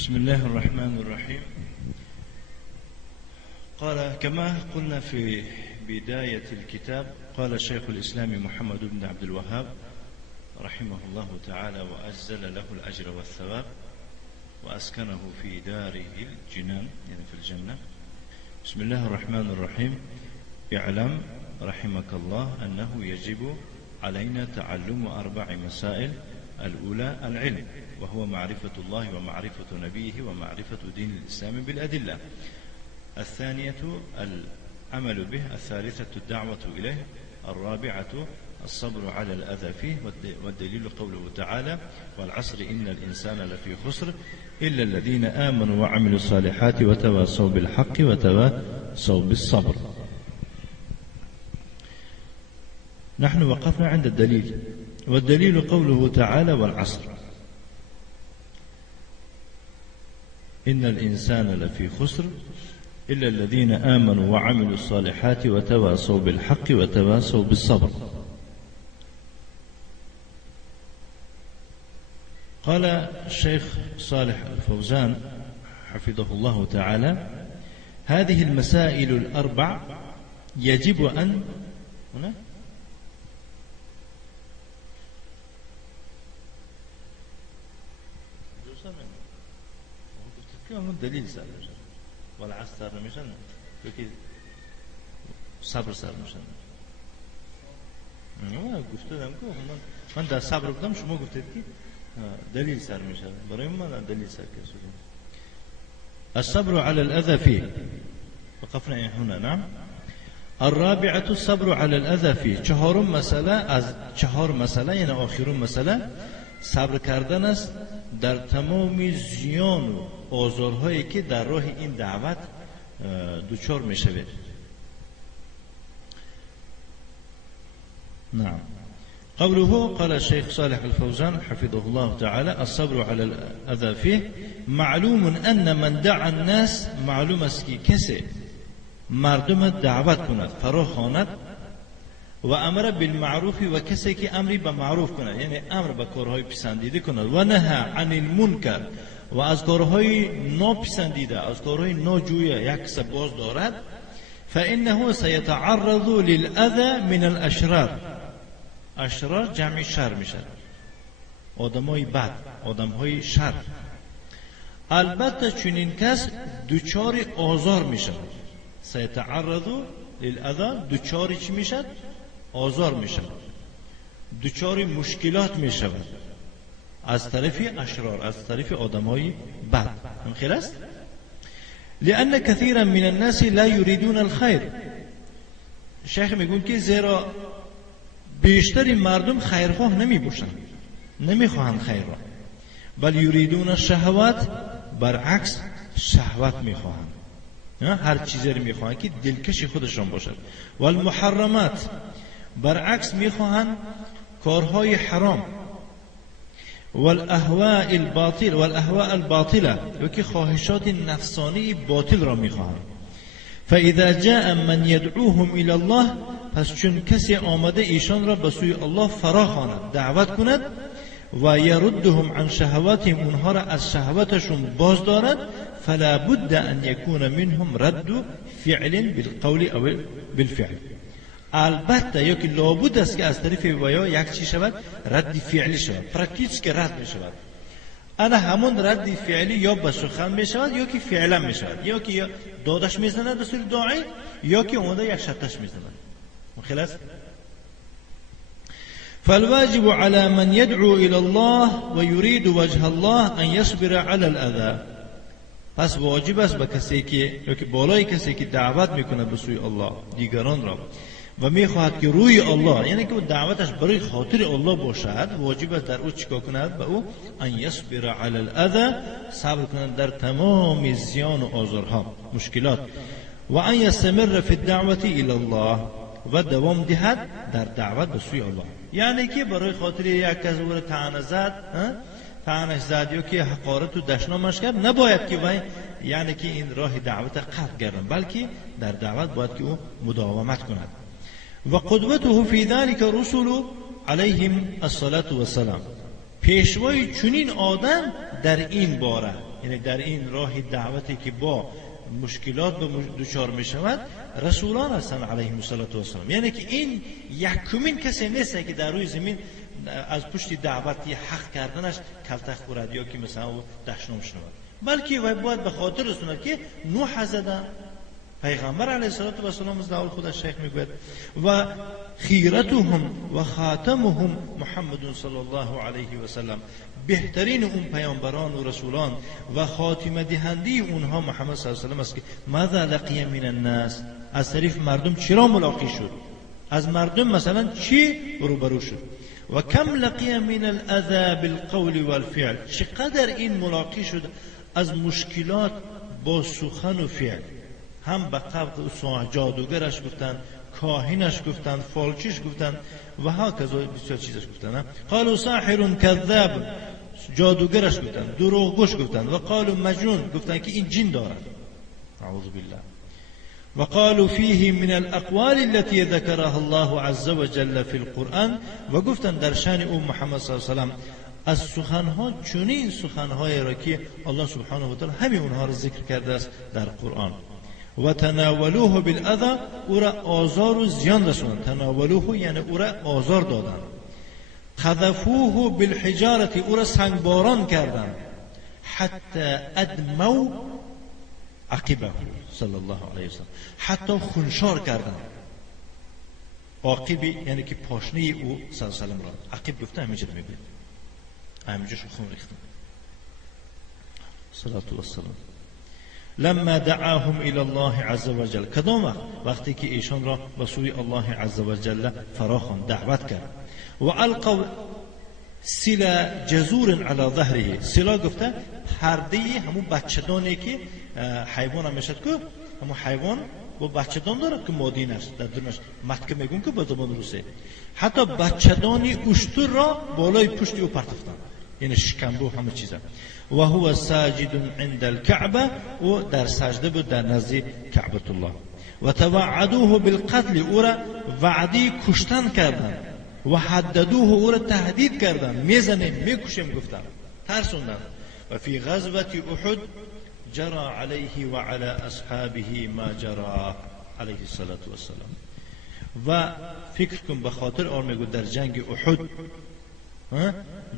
بسم الله الرحمن الرحيم. قال كما قلنا في بداية الكتاب، قال شيخ الإسلام محمد بن عبد الوهاب رحمه الله تعالى وأجزل له الأجر والثواب وأسكنه في داره الجنان، يعني في الجنة. بسم الله الرحمن الرحيم. اعلم رحمك الله أنه يجب علينا تعلم 4 مسائل. الأولى العلم، وهو معرفة الله ومعرفة نبيه ومعرفة دين الإسلام بالأدلة. الثانية العمل به. الثالثة الدعوة إليه. الرابعة الصبر على الأذى فيه، والدليل قوله تعالى: والعصر إن الإنسان لفي خسر إلا الذين آمنوا وعملوا الصالحات وتواصوا بالحق وتواصوا بالصبر. نحن وقفنا عند الدليل، والدليل قوله تعالى: والعصر إن الإنسان لفي خسر إلا الذين آمنوا وعملوا الصالحات وتواصوا بالحق وتواصوا بالصبر. قال الشيخ صالح الفوزان حفظه الله تعالى: هذه المسائل ال4 يجب أن هنا همون دلیل سر میشن، والعصر سر نمیشن، یکی صبر سر میشن. گفتم که من در صبر بودم، شما گفتید که دلیل سر میشه. برای من دلیل سر کردم. الصبر على الأذى فيه، وقفنا هنا. نعم. الرابعة الصبر على الأذى فيه. 4 مسئله از 4 مسئله، یعنی آخرون مسئله صبر کردن است در تمام زیان و آزارهایی که در راه این دعوت دچار میشوید. نعم. قوله قال الشيخ صالح الفوزان حفظه الله تعالى: الصبر على الأذى فيه معلوم أن من دعا الناس، معلوم است که کسی مردم دعوت کند، فرا خواند، و امر بالمعروف، و کسی که امری به معروف کند، یعنی امر به کارهای پسندیده کند، و نهی عن المنکر، و از کارهای ناپسندیده، از کارهای ناجویه یک کس باز دارد، فانه سيتعرض للاذى من الاشرار. اشرار جمع شر میشه، آدمای بد، آدمهای شر. البته چنین کس دچار آزار میشه. سيتعرض للاذى، دچار چی میشه؟ آزار میشه، دچار مشکلات میشه از طرف اشرار، از طرف آدمای بد. هم خیر است؟ لأن كثيرا من الناس لا يريدون الخير. شیخ میگن که زیرا بیشتر مردم خیرخواه نمی باشند، نمیخواهند خیر را، بل یریدون الشهوات، برعکس شهوت میخواهند، هر چیزی رو میخواهند که دلکش خودشان باشد. و المحرمات، برعکس میخواهند کارهای حرام. والاهواء الباطل، والاهواء الباطله، که خواهشات نفسانی باطل را میخواهند. فاذا جاء من يدعوهم الى الله، پس چون کسی آمده ایشان را به سوی الله فرا خواند، دعوت کند، و یردهم عن شهواتهم، اونها را از شهوتشون باز دارد، فلا بد ان يكون منهم رد فعل بالقول او بالفعل. البته یکی لابد است که از طرف ویا یک چی شود؟ رد فعلی شود، پرکتیک که رد می شود. انا همون رد فعلی یا به سخن می شود، یا که فعلا می شود، یا که دادش می زند به سوی داعی، یا که اونده یک شرطش می زند. خلاص. فالواجب على من يدعو الى الله ويريد وجه الله ان يصبر على الاذى. پس واجب است به کسی که بالای کسی که دعوت میکنه به سوی الله دیگران را و میخواهد که روی الله، یعنی که دعوتش برای خاطر الله باشد، واجب است در او چیکار کند؟ به او ان يصبر على الاذى، صبر کند در تمام زیان و آزارها، مشکلات. و ان يستمر في الدعوه الى الله، و دوام دهد در دعوت به سوی الله. یعنی که برای خاطر یک کس او تعنش زد یا که حقارت و دشنامش کرد، نباید که یعنی که این راه دعوت قطع گردن، بلکه در دعوت باید که او مداومت کند. و قدوته فی ذلک رسول علیهم الصلاة والسلام، پیشوای چنین آدم در این باره یعنی در این راه دعوتی که با مشکلات به دچار می شود رسولان هستند علیهم السلام. یعنی که این یکمین کسی نیست که در روی زمین از پشت دعوتی حق کردنش کلتخ خورد یا که مثلا دشنام شنود، بلکه باید به خاطر رسوند که نوح زدن پیغمبر علیه السلام از دعوت خودش شیخ میگوید و خیرتهم و خاتمهم محمد صلی الله علیه و سلم، بهترین اون پیامبران و رسولان و خاتمه دهنده اونها محمد صلی الله علیه و سلم است که ماذا لقی من الناس، از طریق مردم چرا ملاقات شد، از مردم مثلا چی روبرو شد، و کم لقی من الاذى بالقول والفعل، چقدر این ملاقات شد از مشکلات با سخن و فعل، هم به قبل جادوگرش گفتن، کاهنش گفتن، فالچیش گفتن و ها کذا بسیار چیزش گفتن. قالوا ساحر کذاب، جادوگرش گفتن، دروغگوش گفتن، و قالوا مجنون، گفتن که این جن دارد، اعوذ بالله. و قالوا فيه من الاقوال التي ذكرها الله عز وجل في القرآن، و گفتن در شأن او محمد صلی الله علیه و سلم از سخنها چنین سخنهایی را که الله سبحانه و تعالی همین اونها را ذکر کرده است در قرآن. و تناولوه بالاذى، او را آزار و زیان رسوندند. تناولوه یعنی او را آزار دادند. قذفوه بالحجارة، او را سنگباران کردند. حتی ادموا عقبه صلی الله علیه و سلم، حتی خونشار کردند. عاقبی یعنی که پاشنه او صلی الله علیه و سلم را، عقب گفته همینجا میگه، همینجا خون ریختند. صلوات و سلام. لما دعاهم الى الله عز وجل، کدام وقتی که ایشان را به سوی الله عز وجل فراخواند، دعوت کرد. و القوا سلا جزور على ظهره، سلا گفته پرده همون بچه‌دانی که حیوان هم میشد که همون حیوان با بچه‌دان داره که مادینش در درونش مکه میگن که با زبان روسه، حتی بچه‌دانی اشتر را بالای پشت او پرتافتند، یعنی شکمبو همه چیزا. و هو ساجد عند الكعبه، و در سجده بود در نزد کعبه الله. و توعدوه بالقتل، او را وعده کشتن کردند. و حددوه، او را تهدید کردند، میزنیم میکشیم گفتند، ترسوندند. و فی غزوه احد جرى علیه و علی اصحابه ما جرى علیه السلام. و فکر کن به خاطر آن میگو در جنگ احد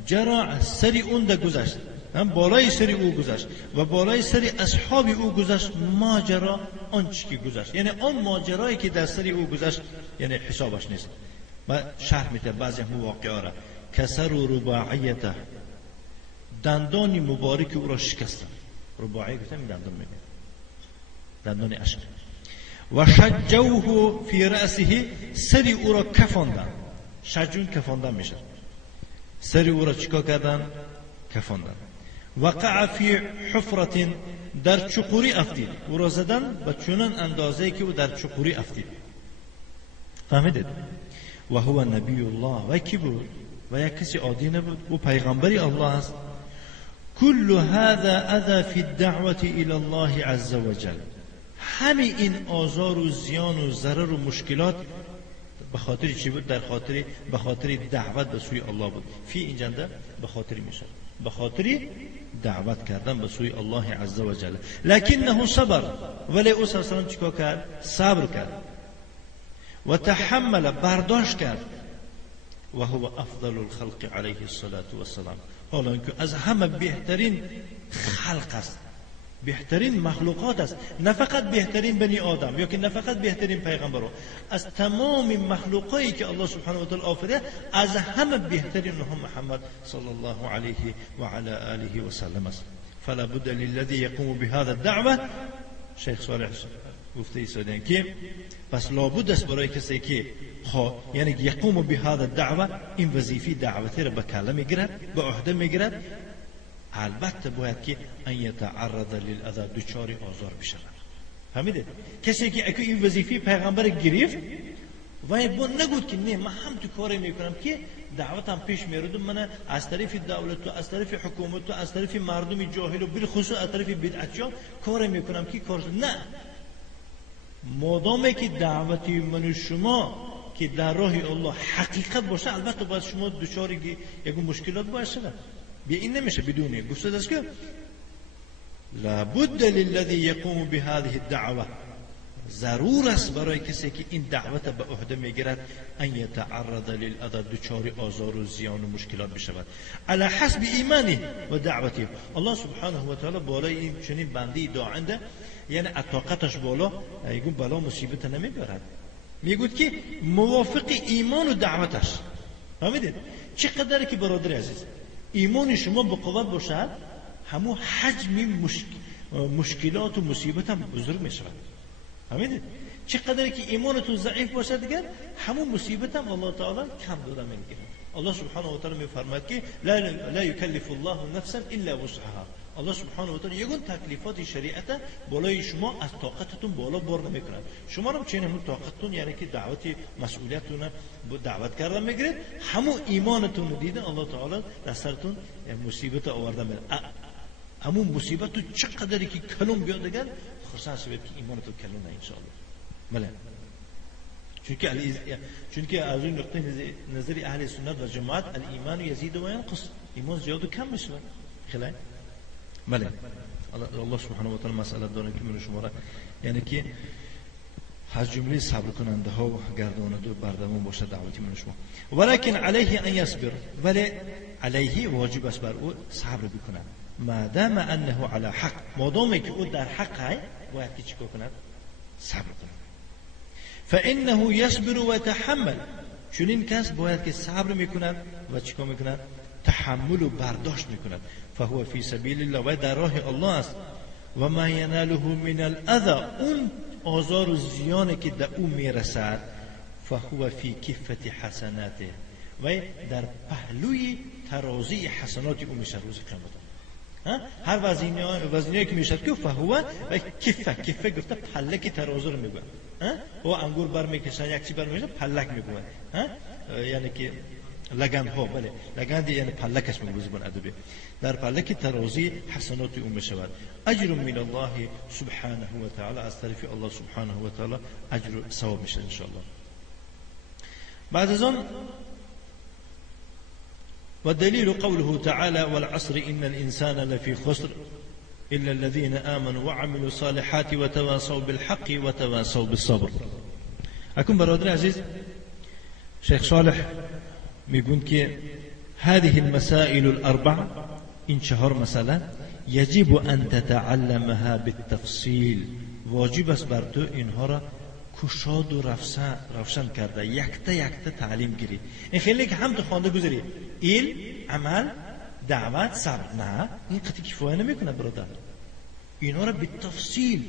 جرا سری اون ده گذشت، هم بالای سری او گذشت و بالای سری اصحاب او گذشت، ماجرا آنچه که گذشت، یعنی آن ماجرایی که در سری او گذشت یعنی حسابش نیست. و شرح میده بعضی مواقعه را، کسر و رباعیته، دندان مبارک او را شکستند. رباعی گفتم این دندان میگه، دندان اشک. و شجوه فی رأسه، سری او را کفاندند. شجون کفاندن میشه، سری او را چیکار کردن؟ کفاندن. وقع فی حفرة، در چقوری افتید، او را زدن به چنان اندازه‌ای که او در چقوری افتید. فهمیدید؟ و هو نبی الله، و کی بود؟ و یک کسی عادی نبود، او پیغمبری الله است. کل هذا اذى فی الدعوة الى الله عز وجل، همه این آزار و زیان و ضرر و مشکلات به خاطر چی بود؟ به خاطر دعوت به سوی الله بود. فی اینجا به خاطر میشه، به خاطر دعوت کردن به سوی الله عز وجل. لکنه صبر، ولی او صلی الله علیه و سلم چیکار کرد؟ صبر کرد و تحمل، برداشت کرد. و هو افضل الخلق علیه السلام، حالا که از همه بهترین خلق است، بهترین مخلوقات است، نه فقط بهترین بنی آدم یا که نه فقط بهترین پیغمبر، از تمام مخلوقایی که الله سبحانه و تعالی آفریده از همه بهترین هم محمد صلی الله علیه و علی آله و سلم است. فلا بد للذي يقوم بهذا الدعوه، شیخ صالح گفته ایستادن که پس لابد است برای کسی که یعنی یقوم بهذا الدعوه، این وظیفه دعوتی را به کلمه میگیرد، به عهده میگیرد، البته باید که ان یتعرض للاذى، دچار آزار بشود. فهمیدید؟ کسی که این وظیفه پیغمبر گرفت و با نگود که نه من هم تو کاری میکنم که دعوتم پیش میرود، من از طرف دولت و از طرف حکومت و از طرف مردم جاهل و بالخصوص از طرف بدعتیان کاری میکنم که کار نه، مادامی که دعوتی من شما که در راه الله حقیقت باشه، البته باید شما دچار یک مشکلات باشه. بیا این نمیشه بدونه گفته است که لابد للذي يقوم بهذه الدعوة، ضرور است برای کسی که این دعوت به عهده میگیرد ان یتعرض للاذى، دچار آزار و زیان و مشکلات بشود، علی حسب ایمانه و دعوته. الله سبحانه و تعالی بالای این چنین بنده داعنده، یعنی طاقتش بالا، میگه بلا مصیبت نمیبرد، میگه که موافق ایمان و دعوتش. فهمیدید چقدر که برادر عزیز ایمان شما به قوت باشد، همون حجم مشکلات و مصیبت هم بزرگ میشود. فهمیدید چقدر که ایمانتون ضعیف باشد دیگر همون مصیبت هم الله تعالی کم داده میگیره. الله سبحانه و تعالی میفرماید که لا یکلف الله نفسا الا وسعها. الله سبحانه و تعالی یگون تکلیفات شریعت بالای شما از طاقتتون بالا بار نمیکنه. شما رو چه همون طاقتتون، یعنی که دعوت مسئولیتتون دعوت کردن میگیرید، همون ایمانتون رو دیده الله تعالی در سرتون مصیبت آورده میره. همون مصیبت تو چقدر که کلم بیاد دیگر خرسان شوید که ایمانتون کلم نه ان شاء الله. بله، چونکه از این نقطه نظر اهل سنت و جماعت الایمان یزید و ینقص، ایمان زیاد و کم میشه. خیلی بله، الله سبحانه و تعالی مسئله داره که من شما را، یعنی که از جمله صبر کننده ها و گرداننده و بردمون باشه دعوتی من شما. ولکن علیه ان یصبر، ولی علیه واجب است بر او صبر بکنه، ما دام انه علی حق، مادامی که او در حق است باید که چیکار کنه؟ صبر کنه. فانه یصبر و یتحمل، چون این کس باید که صبر میکند و چیکار میکند؟ تحمل و برداشت میکند. فهو فی سبیل الله، و در راه الله است. و ما یناله من الاذى، اون آزار و زیانی که در او میرسد، فهو فی کفه حسناته، و در پهلوی ترازی حسنات او میشه روز قیامت. هر وزنی که میشه که فهو و کفه گفته پلک ترازو رو میگه. و انگور بر میکشن، یک چی بر میکشن پلک میگه، یعنی که لگند ها. بله، لگند یعنی پلکش میگه زبان ادبی. در پلک ترازی حسنات او میشود. اجر من الله سبحانه و تعالی، از طرف الله سبحانه و تعالی اجر و ثواب میشه ان شاء الله. بعد از آن والدليل قوله تعالى والعصر إن الإنسان لفي خسر إلا الذين آمنوا وعملوا الصالحات وتواصوا بالحق وتواصوا بالصبر. أكون برادر عزيز شيخ صالح میگون که هذه المسائل الأربع، این چهار مسئله، يجب أن تتعلمها بالتفصيل، واجب است بر تو اینها را کشاد و روشن کرده، یکتا یکتا تعلیم گیری. این خیلی که هم تو خوانده گذاری علم، عمل، دعوت، صبر، نه این قطعی کفایه نمیکنه برادر. اینها را به تفصیل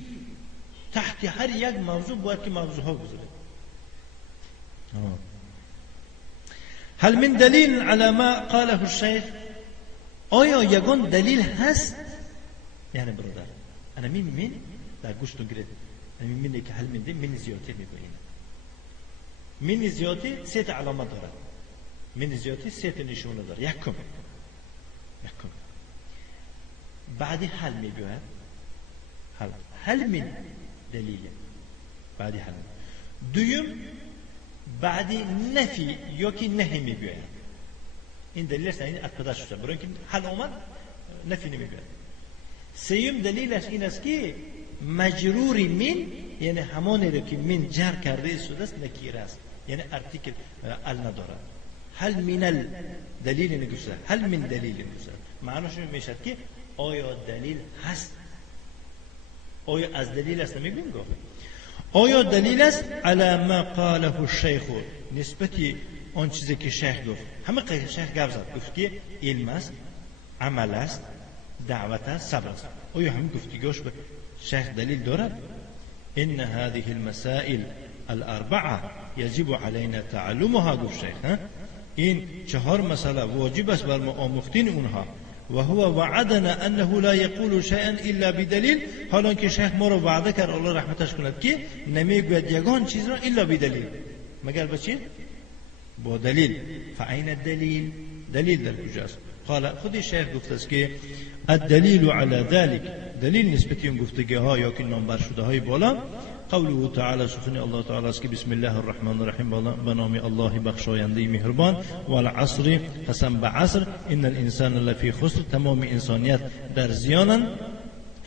تحت هر یک موضوع باید که موضوع ها گذاری. هل من دلیل على ما قاله الشیخ، آیا یگان دلیل هست؟ یعنی برادر انا من در گوشتون گرید، منی که هل من من زیادی میگوییم. من زیادی سه تا علامت داره، من زیادی سه تا نشونه داره. یکم بعدی هل میگوید، هل من دلیله، بعدی هل. دویم بعدی نفی یا که نهی میگوید. این دلیل است، این اتفاق شده برای اینکه هل اومد نفی نمیگوید. سوم دلیلش این است که مجروری من، یعنی همانی رو که من جر کرده شده است نکیره است، یعنی ارتیکل ال نداره. هل من دلیل نگوشته، هل من دلیل نگوشته، معنیش میشه که آیا دلیل هست، آیا از دلیل است نمیگیم گفت، آیا دلیل است علی ما قاله الشیخ، نسبتی آن چیزی که شیخ گفت. همه شیخ گفت زد، گفت که علم است، عمل است، دعوت است، صبر است. آیا همین گفتگوش به شیخ دلیل دارد؟ ان هذه المسائل الاربعه يجب علينا تعلمها، گفت شیخ. این چهار مسئله واجب است بر ما آموختن اونها. و هو وعدنا انه لا يقول شيئا الا بدلیل، حالا که شیخ ما رو وعده کرد الله رحمتش کند که نمیگوید یگان چیز را الا بدلیل، مگر با چی؟ با دلیل. فاین الدلیل، دلیل در کجاست؟ قال خود شیخ گفت است که الدلیل علی ذلك، دلیل نسبتی اون گفتگی ها یا که نامبر شده های بالا، قوله تعالی، سخن الله تعالی است که بسم الله الرحمن الرحیم، به نام الله بخشاینده مهربان. و العصر، قسم به عصر، ان الانسان لفی خسر، تمام انسانیت در زیانند.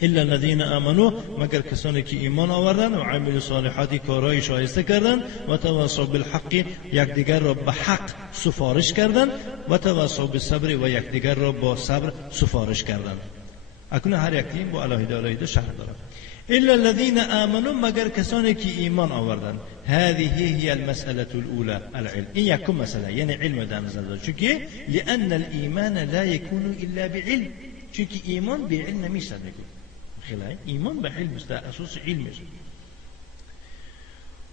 الا الذين آمنوا، مگر کسانی که ایمان آوردند و عمل صالحاتی، کارهای شایسته کردند، و تواصوا بالحق، یکدیگر را به حق سفارش کردند، و تواصوا بالصبر، و یکدیگر را با صبر سفارش کردند. اکنون هر یکی با علاهه شرح دارد. الا الذين آمنوا، مگر کسانی که ایمان آوردند. هذه هي المسألة الأولى، العلم. این یکم مسئله، یعنی علم در نظر دارد. چون لأن الإيمان لا يكون إلا بعلم، چون ایمان به علم نمیشه. خیلی ایمان به علم است، اساس علم است.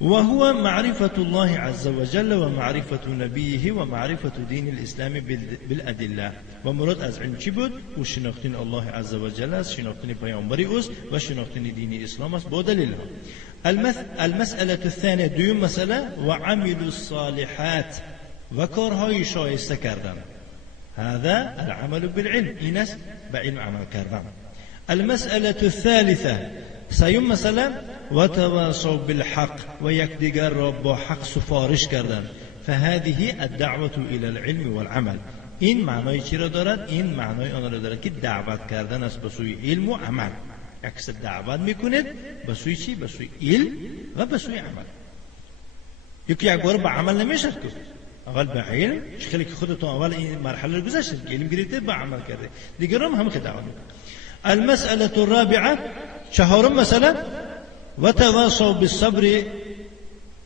وهو معرفة الله عز وجل ومعرفة نبيه ومعرفة دين الإسلام بالأدلة. ومراد از علم چی بود؟ و شناختن الله عز وجل است، شناختن پیامبری است و شناختن دین اسلام است با دلیل. المسألة الثانية، دوم مسئله، وعمل الصالحات، و کارهای شایسته کردن. هذا العمل بالعلم، این است به علم عمل کردن. المسألة الثالثة، سیوم مسئله، و تواصوا بالحق، و یکدیگر را با حق سفارش کردن. فهذه الدعوة الى العلم والعمل. این معنای چی را دارد؟ این معنای آن را دارد که دعوت کردن است به سوی علم و عمل. یکس دعوت میکنید به سوی چی؟ به سوی علم و به سوی عمل. یکی یک بار به عمل نمیشه که اول به علم، خیلی که خودتون اول این مرحله رو گذشتید که علم گرفته به عمل کرده، دیگران هم که دعوت میکنه. المسألة الرابعة، چهارم مسئله، و تواصوا بالصبر،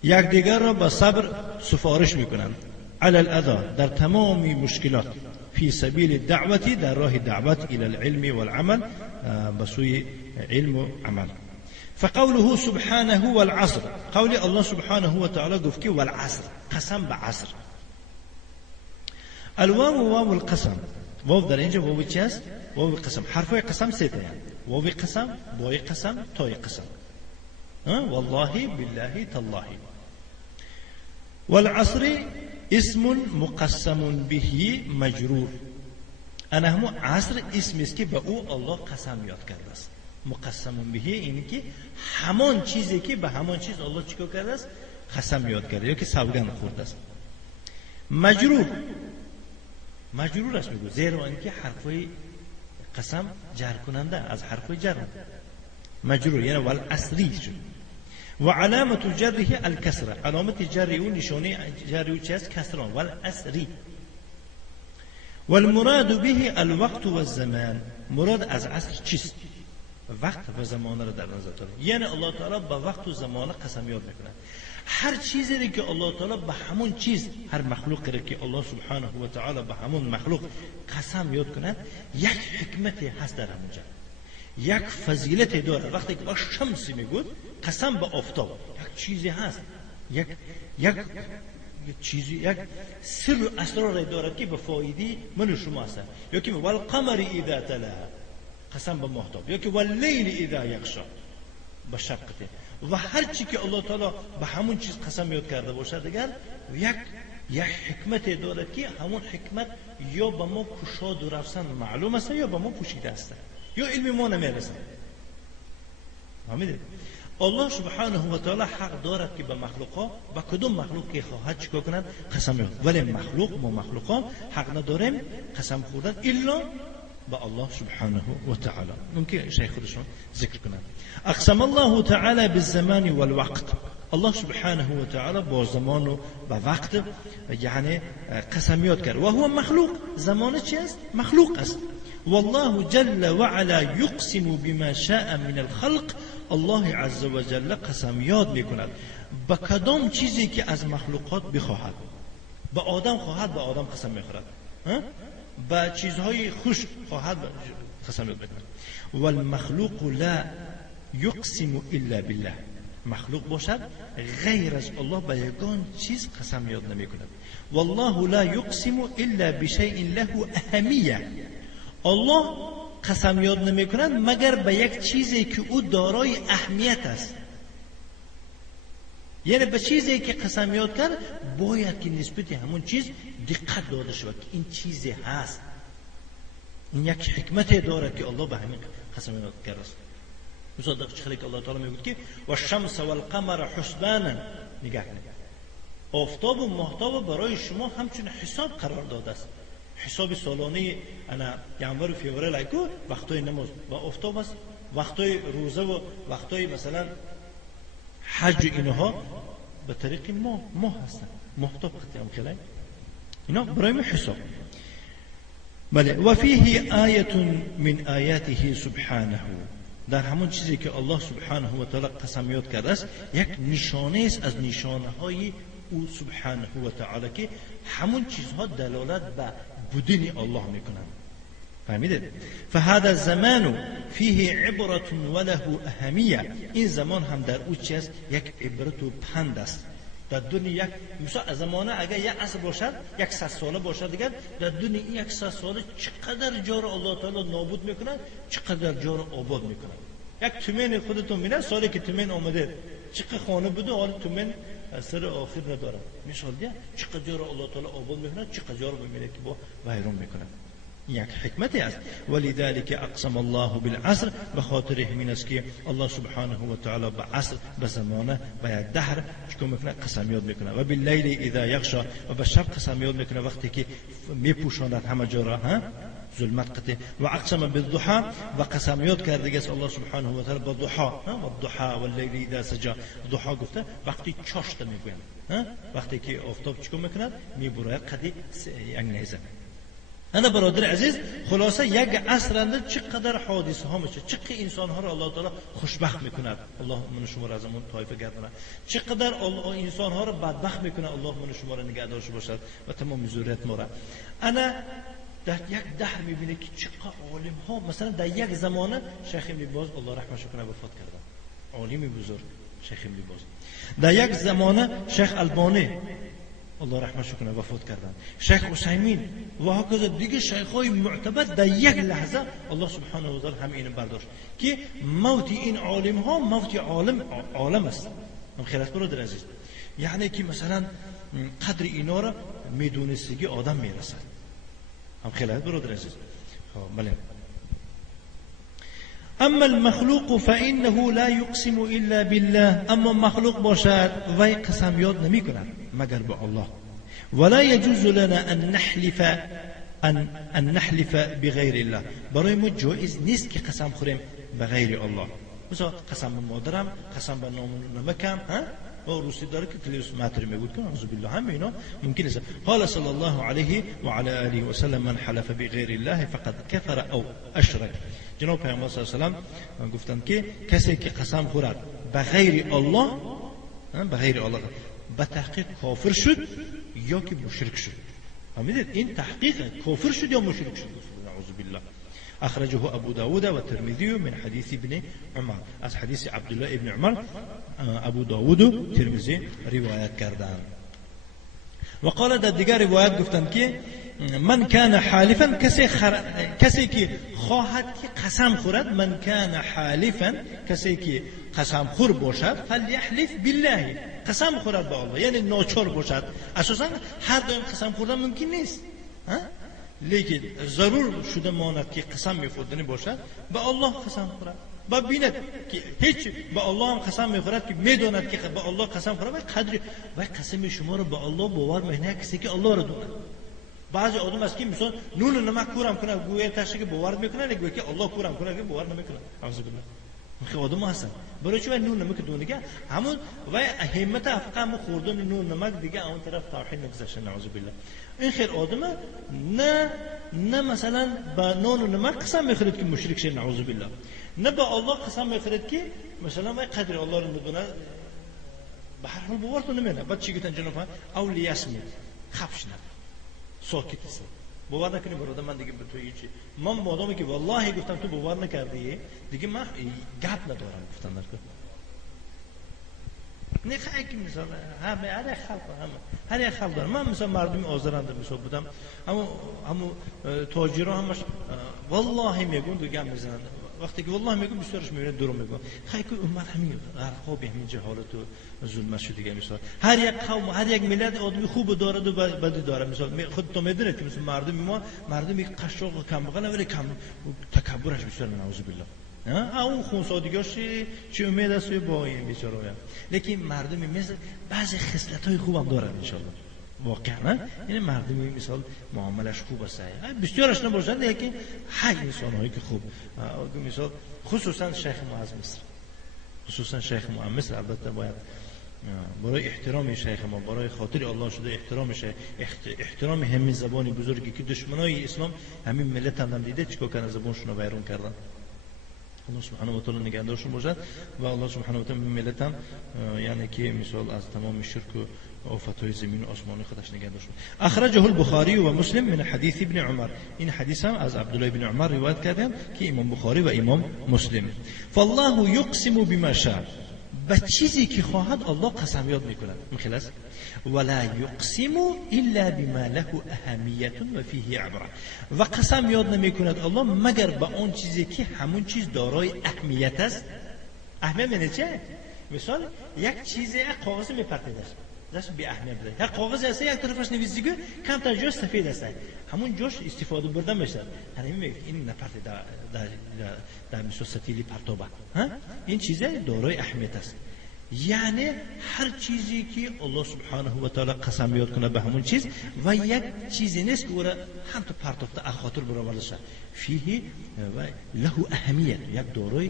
یکدیگر را با صبر سفارش میکنند. علی الاذى، در تمام مشکلات. فی سبیل الدعوة، در راه دعوت الى العلم والعمل، بسوی علم و عمل. فقوله سبحانه والعصر، قول الله سبحانه وتعالى گفت که والعصر، قسم به عصر. الواو واو القسم، واو در اینجا واو چی است؟ واو قسم. حرفای قسم سه تا، واو قسم، بای قسم، تای قسم. والله بالله تالله. والعصر اسم مقسم به مجرور. انا هم عصر اسم است که به او الله قسم یاد کرده است. مقسم به اینی که همان چیزی که به همان چیز الله چیکار کرده است؟ قسم یاد کرده یا که سوگند خورده است. مجرور است میگه، زیرا اینکه حرفای قسم جر کننده از حرفای جر مجرور، یعنی والعصری شد. و علامت جره الکسره، علامت جر او نشانه جر او چی است؟ کسره. والعصری. والمراد به الوقت و الزمان، مراد از عصر چیست؟ وقت و زمان را در نظر داره. یعنی الله تعالی با وقت و زمان قسم یاد میکنه. هر چیزی که الله تعالی به همون چیز، هر مخلوقی که الله سبحانه و تعالی به همون مخلوق قسم یاد کند، یک حکمتی هست در همونجا، یک فضیلت داره. وقتی که با شمس میگود قسم به آفتاب، یک چیزی هست، یک چیزی، یک سر و اسرار دارد که به فایده من و شما است. یا که والقمر اذا تلاها، قسم به ماهتاب. یا که واللیل اذا یغشا، به شقته. و هر چی که الله تعالی به همون چیز قسم یاد کرده باشد دیگر یک حکمت دارد که همون حکمت یا به ما کشاد و رفسن معلوم است یا به ما پوشیده است، یا علم ما نمیرسد. فهمیدید؟ الله سبحانه و تعالی حق دارد که به مخلوقا، به کدوم مخلوق که خواهد چیکار کند قسم یاد. ولی ما مخلوقا حق نداریم قسم خوردن الا با الله سبحانه و تعالی. ممکن شیخ خودشون ذکر کنند. اقسم الله تعالی بالزمان والوقت، الله سبحانه و تعالی با زمان و با وقت یعنی قسم یاد کرد. و هو مخلوق، زمان چی است؟ مخلوق است. والله جل وعلا يقسم بما شاء من الخلق، الله عز و جل قسم یاد میکند با کدام چیزی که از مخلوقات بخواهد. با آدم خواهد، با آدم قسم میخورد. با چیزهای خوش خواهد قسم یاد میکند. والمخلوق لا يقسم الا بالله، مخلوق باشد غیر از الله به یگان چیز قسم یاد نمی کند. والله لا يقسم الا بشيء له اهمیه، الله قسم یاد نمی کند مگر به یک چیزی که او دارای اهمیت است. یعنی به چیزی که قسم یاد کرد باید که نسبت همون چیز دقت داشته شود که این چیزی هست، این یک حکمت دارد که الله به همین قسم یاد کرده است. مثلا در خلیق الله تعالی میگه که و الشمس والقمر حسبانا، نگاه کنید آفتاب و ماهتاب برای شما همچون حساب قرار داده است. حساب سالانه انا ینور و فوریه لایکو وقتای نماز با آفتاب است، وقتای روزه و وقتای مثلا حج و اینها به طریق ماه هستن، محتاط قطعا خیلی اینا برای ما حساب. بله. و فیه آیت من آیاته سبحانه، در همون چیزی که الله سبحانه و تعالی قسمیات کرده است یک نشانه است از نشانه های او سبحانه و تعالی که همون چیزها دلالت به بودن الله میکنند. فهمیدید؟ فهذا الزمان فيه عبرة وله اهمیه، این زمان هم در او چیز یک عبرت و پند است. در دنیا یک مثلا زمانه اگر یک عصر باشد 100 ساله باشد دیگر در دنیا این 100 ساله چقدر جا را الله تعالی نابود میکنه، چقدر جا را آباد میکنه. یک تومن خودتون میبینید سالی که تومن آمده چقدر خانه بوده حالا تومن سر آخر نداره. مثال دیگه چقدر جا را الله تعالی آباد میکنه، چقدر جا را میبینه که با ویران میکنه. یک حکمتی است. ولذلك اقسم الله بالعصر، به خاطر همین است که الله سبحانه و تعالی به عصر، به زمانه و یک دهر چیکار میکنه؟ قسمیات میکنه. و باللیل اذا یغشا، و به شب قسمیات میکنه وقتی که میپوشاند همه جا را ظلمت قطع. و اقسم بالضحى، و قسمیات کرده است الله سبحانه و تعالی با ضحى، و الضحى واللیل اذا سجى. ضحى گفته وقتی چاشت میگویند، وقتی که آفتاب چیکار میکند؟ میبراید قدی یک نیزه. انا برادر عزیز، خلاصه یک عصر اندر چقدر حادثه ها میشه، چقدر انسان ها را الله تعالی خوشبخت میکند، الله من شما را از اون طایفه گردونه، چقدر انسان ها را بدبخت میکنه، الله من شما را نگه داشته باشد و تمام ذریت ما را. انا در یک دهر میبینه که چقدر عالم ها، مثلا در یک زمانه شیخ ابن باز الله رحمتش کنه وفات کردن، عالم بزرگ شیخ ابن باز. در یک زمانه شیخ البانی الله رحمتش کنه وفات کردن، شیخ عثیمین و هکذا دیگه شیخ‌های معتبر در یک لحظه الله سبحانه و تعالی هم اینو برداشت که موت این عالم ها موت عالم است. هم خیرت برادر عزیز، یعنی که مثلا قدر اینا را میدونستگی آدم میرسد. هم خیرت برادر عزیز. بله. اما المخلوق فانه لا يقسم الا بالله، اما مخلوق باشد وی قسمیات نمی کند مگر به الله. ولا يجوز لنا ان نحلف بغیر الله، برای ما جایز نیست که قسم خوریم به غیر الله. مثلا قسم به مادرم، قسم به نام نمکم، و روسی داره که تلیوس ماتر میگود که اعوذ بالله، همه اینا ممکن است. قال صلی الله علیه و علی آله و سلم من حلف بغیر الله فقد كفر او اشرك. جناب پیامبر صلی الله علیه و سلم گفتند که کسی که قسم خورد به غیر الله، به تحقیق کافر شد یا که مشرک شد. فهمیدید؟ این تحقیق کافر شد یا مشرک شد. اعوذ بالله. اخرجه ابو داود و ترمذی من حدیث ابن عمر، از حدیث عبدالله ابن عمر ابو داود و ترمذی روایت کردند. و قال در دیگر روایت گفتند که من کان حالفا، کسی که خواهد که قسم خورد، من کان حالفا، کسی که قسم خور باشد، فلیحلف بالله، قسم خورد به الله، یعنی ناچار باشد. اساسا هر دائم قسم خوردن ممکن نیست، لیکن ضرور شده ماند که قسم میخوردنی باشد به الله قسم خورد. با بیند که هیچ به الله هم قسم میخورد که میداند که به الله قسم خورد و قدر و قسم شما رو به الله باور میکنه کسی که الله رو داند. بعضی آدم است که مثلا نون نمک کورم کنه گویا تاشه که باور میکنه، گویا که الله کورم کنه که باور نمیکنه. اعوذ بالله. خیلی آدم هستن برای چه نون نمک دونه دیگه همون و همت افقام خوردن نون نمک دیگه اون طرف توحید نگذشته. نعوذ بالله. این خیر آدمه نه مثلا با نون و نمک قسم میخورد که مشرک شه. نعوذ بالله. نه با الله قسم میخورد که مثلا ما قدر الله رو میدونه، به هر حال باور تو نمیکنه. بعد چی گفتن جناب اولیاء اسمی خفش نه ساکت است. باور نکنی برادر من دیگه به تو هیچی، من مادامی که والله گفتم تو باور نکردی دیگه من گپ ندارم گفتن درکو. نه خیلی مثلا همه هر یک خلق دارم. من مثلا مردم آزرنده مثلا بودم، اما تاجرها همش والله میگن دیگه میزنن. وقتی که والله میگم بسیارش میبینه درو میگم خیلی امت همین خواب همین جهالت و ظلمت شده دیگه. مثلا هر یک قوم هر یک ملت آدمی خوب داره و بد داره. مثلا خودت میدونید که مثلا مردم یک قشاق و کم بغل ولی کم تکبرش بسیار. نعوذ بالله. اون خونسادگیش چی امید است با این بیچاره. لیکن مردم مثل بعضی خصلت‌های خوبم دارن ان شاء الله. واقعا این مردمی مثال معاملش خوب است، بسیارش نباشد لیکن های انسان هایی که خوب، مثال خصوصا شیخ معز مصر، خصوصا شیخ معز مصر البته باید برای احترام شیخ ما، برای خاطر الله شده احترامش، احترام همین زبانی بزرگی که دشمنای اسلام همین ملت هم دیده چیکار کردن، زبانشون رو ویران کردن. الله سبحانه و تعالی نگهدارشون باشد و الله سبحانه و تعالی ملت هم یعنی که مثال از تمام شرک و آفت‌های زمین و آسمان خودش نگهدارشون. اخرجه البخاری و مسلم من حدیث ابن عمر، این حدیث هم از عبدالله ابن عمر روایت کردن که امام بخاری و امام مسلم. فالله یقسم بما شاء، به چیزی که خواهد الله قسم یاد میکند، مخلص. ولا یقسم الا بما له اهمیت و فیه عبره، و قسم یاد نمیکند الله مگر به اون چیزی که همون چیز دارای اهمیت است. اهمیت یعنی چه؟ مثال یک چیزی کاغذ میپرتیدش دست بی اهمیت بده، یک کاغذ است یک طرفش نویسیگی کم تا جوش سفید است، همون جوش استفاده برده میشه، همین این نپرته در مثال ستیلی پرتوبه، این چیز دارای اهمیت است. یعنی هر چیزی که الله سبحانه و تعالی قسم یاد کنه به همون چیز و یک چیزی نیست که او را هم تو پرتوفته اخاطر برآورده شه، فیه و له اهمیت، یک دارای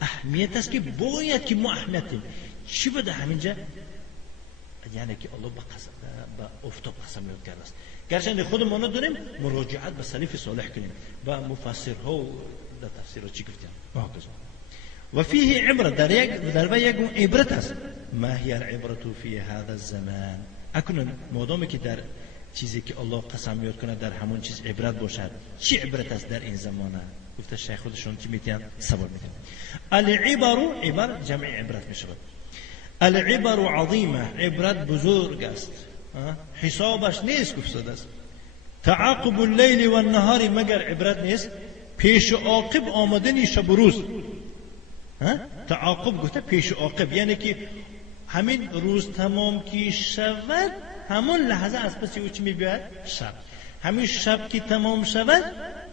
اهمیت است که باید که ما اهمیت دیم. چی بده همینجا؟ یعنی که الله به افتاب قسم یاد کرده است. گرچه خود ما نداریم، مراجعت به سلف صالح کنیم، به مفسرها و در تفسیرها چی گفتیم و فیه عبرت، در یک عبرت است. ما هی العبرت فی هذا الزمان، اکنون مادامی که در چیزی که الله قسم یاد کنه در همون چیز عبرت باشد، چی عبرت است در این زمانه؟ گفته شیخ خودشون چی میتونن سوال میکنن. عبر جمع عبرت میشود. العبر عظیمه، عبرت بزرگ است، حسابش نیست گفته است. تعاقب اللیل و النهار، مگر عبرت نیست پیش عاقب آمدن شب و روز. تعاقب گفته پیش عاقب، یعنی که همین روز تمام کی شود همون لحظه از پس او چی میبید؟ شب. همین شب که تمام شود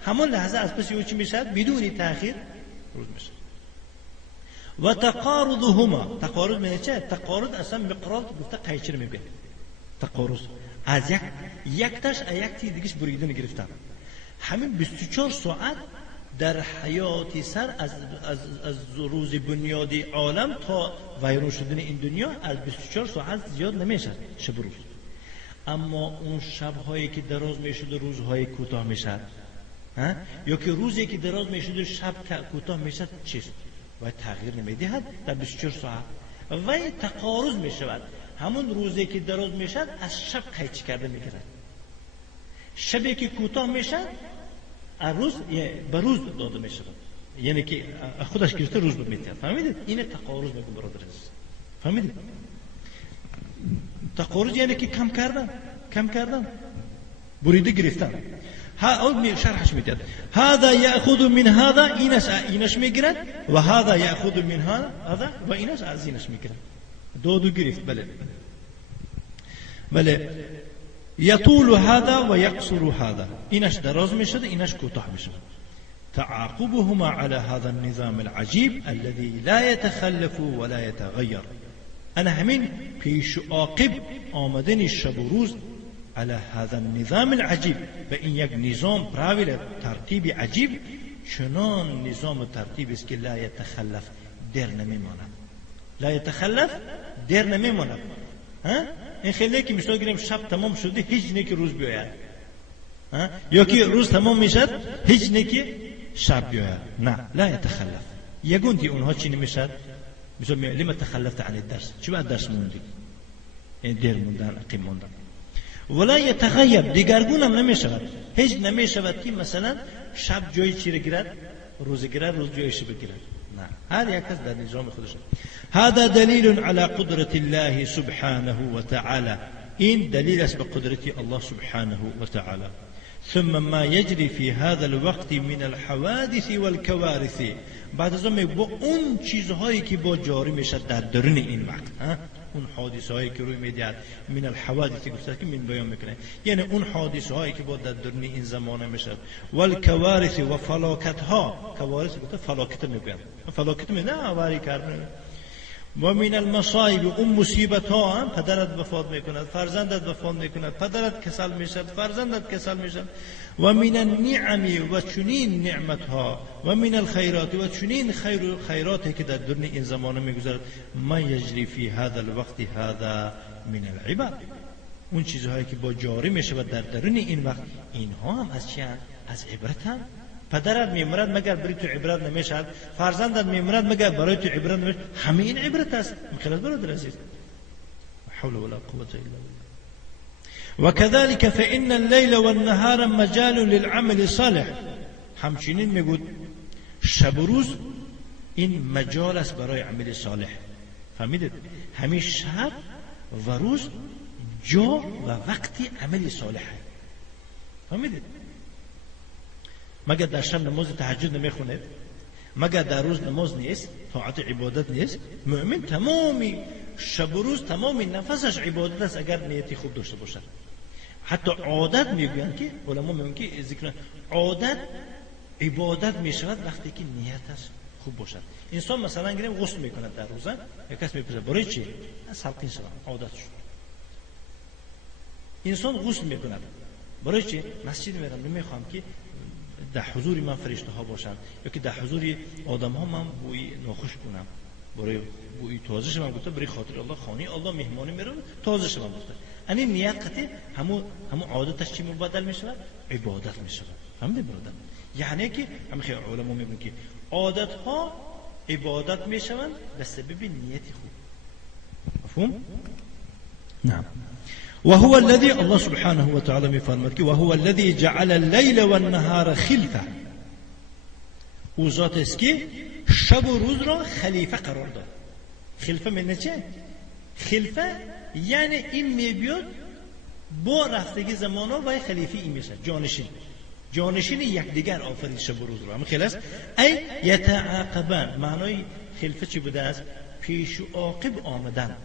همون لحظه از پس او چی میشد؟ بدون تأخیر روز میشه. و تقارضهما، تقارض معنی چه؟ تقارض اصلا مقراض گفته قیچر میگه. تقارض از یک تاش یک تی دیگهش بریدن گرفتن. همین 24 ساعت در حیات سر از روز بنیادی عالم تا ویران شدن این دنیا از 24 ساعت زیاد نمیشه شب روز. اما اون شب‌هایی که دراز میشد و روزهای کوتاه میشد، یا که روزی که دراز میشد و شب کوتاه میشد، چیست؟ و تغییر نمیدهد در 24 ساعت و تقارض میشود. همون روزی که دراز میشد از شب قیچ کرده میگیرد، شبی که کوتاه میشد از روز به روز داده میشود، یعنی که خودش گرفته روز رو میتید. فهمیدید؟ این تقارض میگه برادر عزیز. فهمیدید؟ تقارض یعنی که کم کردن بریده گرفتن. اول شرحش میداد. هذا یاخذ من هذا، اینش میگیرد، و هذا یاخذ من هذا و اینش از اینش میگیرد. دو گرفت. بله یطول هذا و یقصر هذا، اینش دراز میشد اینش کوتاه میشد. تعاقبهما على هذا النظام العجيب الذي لا يتخلف ولا يتغير. انا همین پیش عاقب آمدن شب و روز على هذا النظام العجيب، و این یک نظام پراویل ترتیب عجیب، چنان نظام و ترتیب است که لا يتخلف، در نمیماند. لا يتخلف، در نمیماند. این خیلی که مثلا گیریم شب تمام شده هیچ نه که روز بیاید، یا که روز تمام میشد هیچ نه که شب بیاید. نه، لا يتخلف. یگون دی اونها چی نمیشد؟ مثلا لما تخلفت عن الدرس، چی بعد درس موندی؟ این دیر موندن، اقیم موندن. ولا يتغيب، دیگرگون هم نمیشود. هیچ نمیشود که مثلا شب جای چی رو گیرد، روز گیرد، روز جای شب گیرد. نه، هر یک کس در نظام خودش. هذا دلیل على قدرت الله سبحانه و تعالی، این دلیل است به قدرت الله سبحانه و تعالی. ثم ما يجري في هذا الوقت من الحوادث والكوارث، بعد از اون با اون چیزهایی که با جاری میشه در درون این وقت، اون حادثه هایی که روی میدهد، من الحوادث گفته که من بیان میکنه، یعنی اون حادثه هایی که با در درون این زمانه میشه، والکوارث و فلاکت ها. کوارث گفته فلاکت میگن، فلاکت نه آوری کردن. و من المصائب، اون مصیبت ها هم پدرت وفات میکند، فرزندت وفات میکند، پدرت کسل میشد، فرزندت کسل میشد. و من النعم، و چنین نعمت ها، و من الخیرات، و چنین خیراتی که در دنیا این زمانه میگذرد. ما یجری فی هذا الوقت هذا من العباد، اون چیزهایی که با جاری میشه و در درون این وقت، اینها هم از چی هست؟ از عبرت هم. پدرت میمرد مگر برای تو عبرت نمیشد؟ فرزندت میمرد مگر برای تو عبرت نمیشد؟ همه این عبرت است. مخلص برادر عزیز، حول ولا قوة الا بالله. وكذلك فإن الليل والنهار مجال للعمل الصالح. همچنین میگوید شب و روز این مجال است برای عمل صالح. فهمیدید؟ همین شب و روز جا و وقتی عمل صالح. فهمیدید؟ مگر در شب نماز تهجد نمیخونه؟ مگر در روز نماز نیست؟ طاعت عبادت نیست؟ مؤمن تمامی شب و روز تمامی نفسش عبادت است اگر نیتی خوب داشته باشد. حتی عادت میگویند که علما میگن که ذکر عادت عبادت میشود وقتی که نیتش خوب باشد. انسان مثلا گریم غسل میکنه در روزه، یک کس میپرسه برای چی؟ سلقین شدم، عادت شد. انسان غسل میکنه برای چی؟ مسجد میرم، نمیخوام که در حضور من فرشته ها باشند یا که در حضور آدم ها من بوی ناخوش کنم، برای بوی تازه شم. گفته برای خاطر الله خانه الله مهمانی میرم تازه شم. گفته یعنی نیت قطعی همون عادتش چی مبدل میشه؟ عبادت میشه. فهمیدید برادر؟ یعنی که همین خیلی علما میگن که عادت ها عبادت میشوند به سبب نیت خوب. مفهوم؟ نعم. وهو الذي الله سبحانه وتعالى میفرماید که وهو الذي جعل الليل والنهار خلفه. او ذات است که شب و روز را خلیفه قرار داد. خلیفه معنی چه؟ خلیفه یعنی این میبیاد با رفتگی زمانا و خلیفه این میشه جانشین یکدیگر آفرید شب و روز را. همین خیلی است. ای یتعاقبان. معنای خلیفه چی بوده است؟ پیش و عاقب آمدن.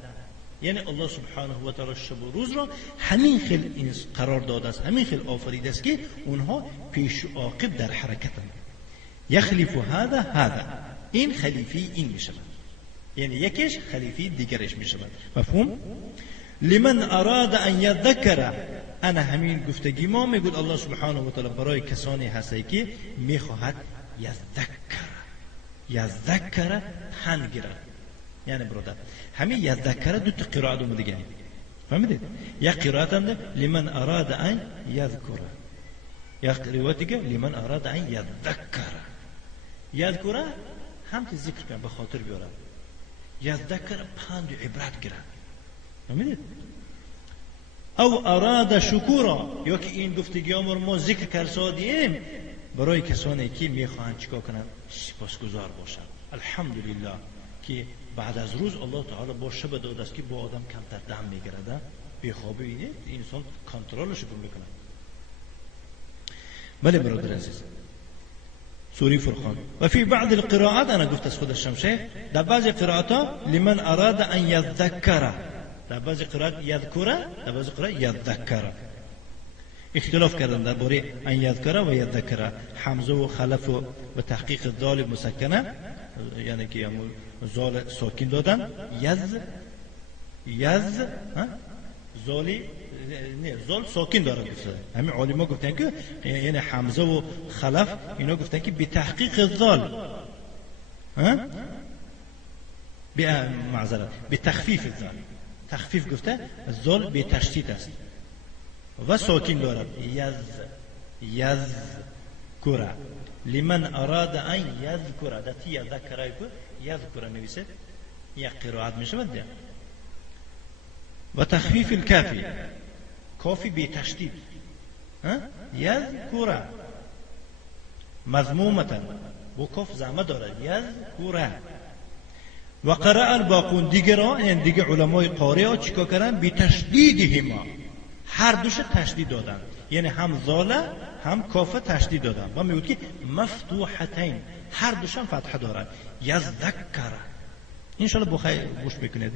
یعنی الله سبحانه و تعالی شب و روز را همین خیل قرار داده است، همین خیل آفریده است که اونها پیش و عاقب در حرکتند. یخلف هذا این خلیفه این میشه، یعنی یکیش خلیفه دیگرش میشه. مفهوم؟ لمن اراد ان یذکر. انا همین گفتگی ما میگوید الله سبحانه و تعالی برای کسانی هستی که میخواهد یذکر پند گیرد. یعنی برادر همین یذکر دو تا قرائت اومده دیگه. فهمیدید؟ یک قرائت هم لمن اراد ان یذکر، یک قرائت دیگه لمن اراد ان یذکر هم که ذکر کنه به خاطر بیارم، یذکر پند و عبرت گیرد. فهمیدید؟ او اراد شکورا، یا که این گفتگی ما ذکر کردیم برای کسانی که میخواهند چیکار کنند؟ سپاسگزار باشند. الحمدلله که بعد از روز الله تعالی با شب داده است که با آدم کمتر دم میگیرد، بیخوابی اینه انسان کنترلش میکنه. بله برادر عزیز، سوره فرقان. و فی بعض القراءات، انا گفت از خود الشمشه، در بعض قراءات لمن اراد ان یذکر، در بعض قراءات یذکر، در بعض قراءات یذکر. اختلاف کردن درباره ان یذکر و یذکر. حمزه و خلف و تحقیق الضال مسکنه، یعنی که همون زال ساکن دادن، زالی نه زال ساکن دارن گفتن. همین علما گفتن که یعنی حمزه و خلف اینا گفتن که به تحقیق الضال، معذرت به تخفیف الضال. تخفیف گفته زال به تشدید است و ساکن دارد. یذکر لمن اراد ان یذکر، دتی یذکر یذکر نویسه یک قرائت میشه بده. و تخفیف الکافی، کافی به تشدید، یذکر مضمومتا و کاف زحمت دارد، یذکر. و قرأ الباقون، دیگران یعنی دیگه علمای قاری ها چیکار کردن؟ به تشدیدهما، هر دوش تشدید دادن، یعنی هم زاله هم کاف تشدید دادن و میگوید که مفتوحتین، هر دوشم فتحه دارن. یذکر انشاءالله بخیر گوش بکنید،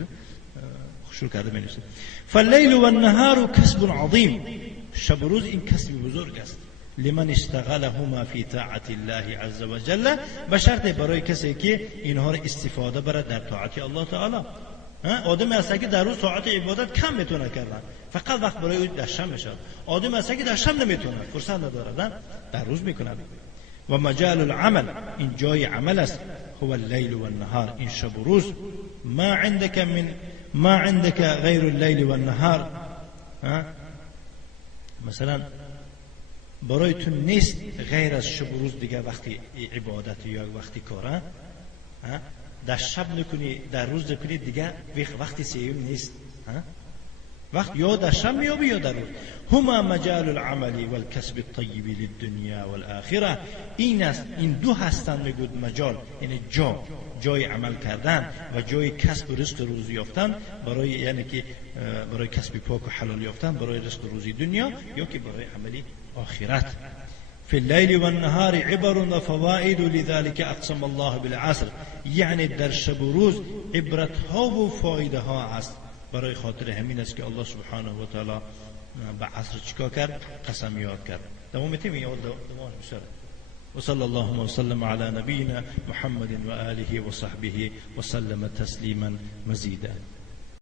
شروع کرده بنویسید. فاللیل و النهار کسب عظیم. شب و روز این کسب بزرگ است. لمن اشتغلهما فی طاعت الله عز وجل، به شرط برای کسی که اینها را استفاده بره در طاعت الله تعالی. آدم هست که در روز ساعت عبادت کم میتونه کردن، فقط وقت برای او در شب میشه. آدم هست که در شب نمیتونه، فرصت نداره، در روز میکنه. و مجال العمل، این جای عمل است. هو اللیل و النهار، این شب و روز. ما عندك غیر اللیل و النهار. مثلا برای تو نیست غیر از شب و روز دیگه وقتی عبادت یا وقتی کاره. در شب نکنی، در روز نکنی، دیگه وقتی سیوم نیست. وقت یا در شب میابی یا در روز. هما مجال العمل والکسب الطیب للدنیا والآخره. این است، این دو هستند میگود مجال، یعنی جای عمل کردن و جای کسب و رزق روزی یافتن، برای یعنی که برای کسب پاک و حلال یافتن، برای رزق روزی دنیا یا که برای عملی آخرت. في الليل والنهار عبر وفوائد، لذلك اقسم الله بالعصر. یعنی در شب و روز عبرت ها و فایده ها است. برای خاطر همین است که الله سبحانه و تعالی به عصر چیکار کرد؟ قسم یاد کرد. دوام تیم یا دوام بسر. وصلى الله وسلم على نبينا محمد وآله وصحبه وسلم تسليما مزيدا.